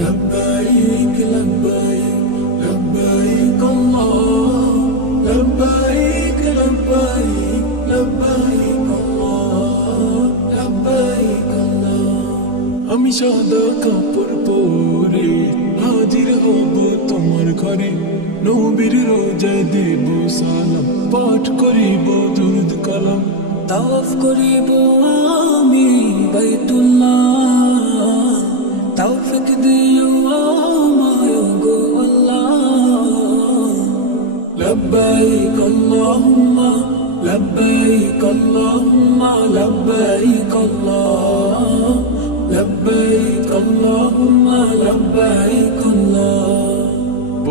لبيك لبيك لبيك الله لبيك لبيك لبيك الله لبيك الله আমি সাদা কাপড় পরে হাজির হব তোমার ঘরে নবীর রোজায় দেব সালাম পাঠ করিব দুরূদ কালাম তাওয়াফ করিব আমি বাইতুল্লাহ তৌফিক দিও আমায় গো আল্লাহ লব্বাইক আল্লাহুম্মা লব্বাইক আল্লাহুম্মা লব্বাইক আল্লাহ লব্বাইক আল্লাহুম্মা লব্বাইক আল্লাহ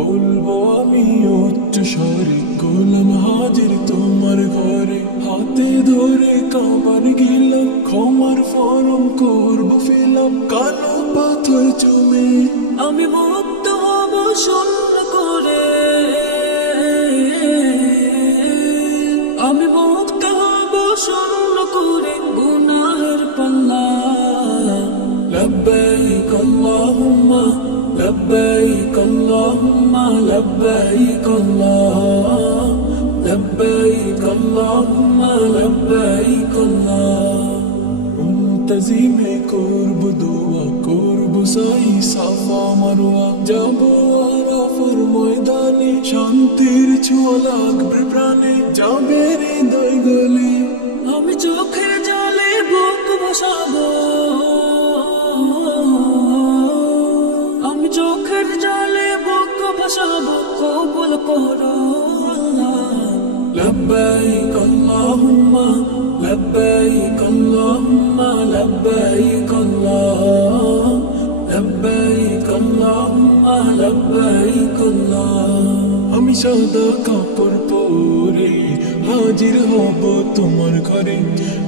বলবো আমি উচ্চ স্বরে গোলাম হাজির তোমার ঘরে হাতে ধরে কামার গেলাম ক্ষমার ফরম করবো ফেলাম কালো পাথর চুমে আমি মুক্ত হব শূন্য করে আমি মুক্ত হব শূন্য করে গুনাহের পাল্লা লব্বাইক আল্লাহুম্মা لبيك اللهم لبيك الله لبيك اللهم لبيك الله منتظم করব দোয়া করব সাই সাফা মারওয়া যাব আরাফার ময়দানে শান্তির ছোঁয়া লাগবে প্রাণে যাবে হৃদয় গলে আমি চোখের জলে বুক ভাসাবো চোখের জলে বুক ভাসাবো কবুল করো লব্বাইক আল্লাহুম্মা লব্বাইক আল্লাহুম্মা লব্বাইক আল্লাহ লব্বাইক আল্লাহুম্মা লব্বাইক আল্লাহ আমি সাদা কাপড় পরে হাজির হব তোমার ঘরে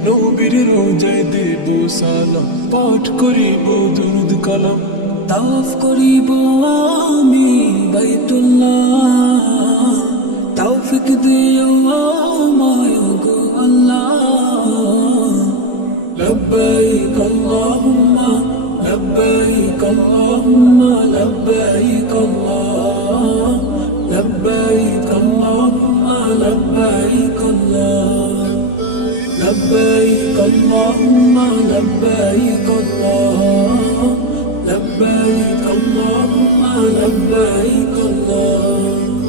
নবীর রোজায় দেব সালাম পাঠ করিব দুরূদ কালাম তাওয়াফ করিব আমি বাইতুল্লাহ তৌফিক দিও আমায় গো আল্লাহ লব্বাইক আল্লাহুম্মা লব্বাইক আল্লাহুম্মা লব্বাইক আল্লাহ লব্বাইক আল্লাহুম্মা লব্বাইক আল্লাহ লব্বাইক আল্লাহুম্মা লব্বাইক আল্লাহ لبيك اللهم لبيك الله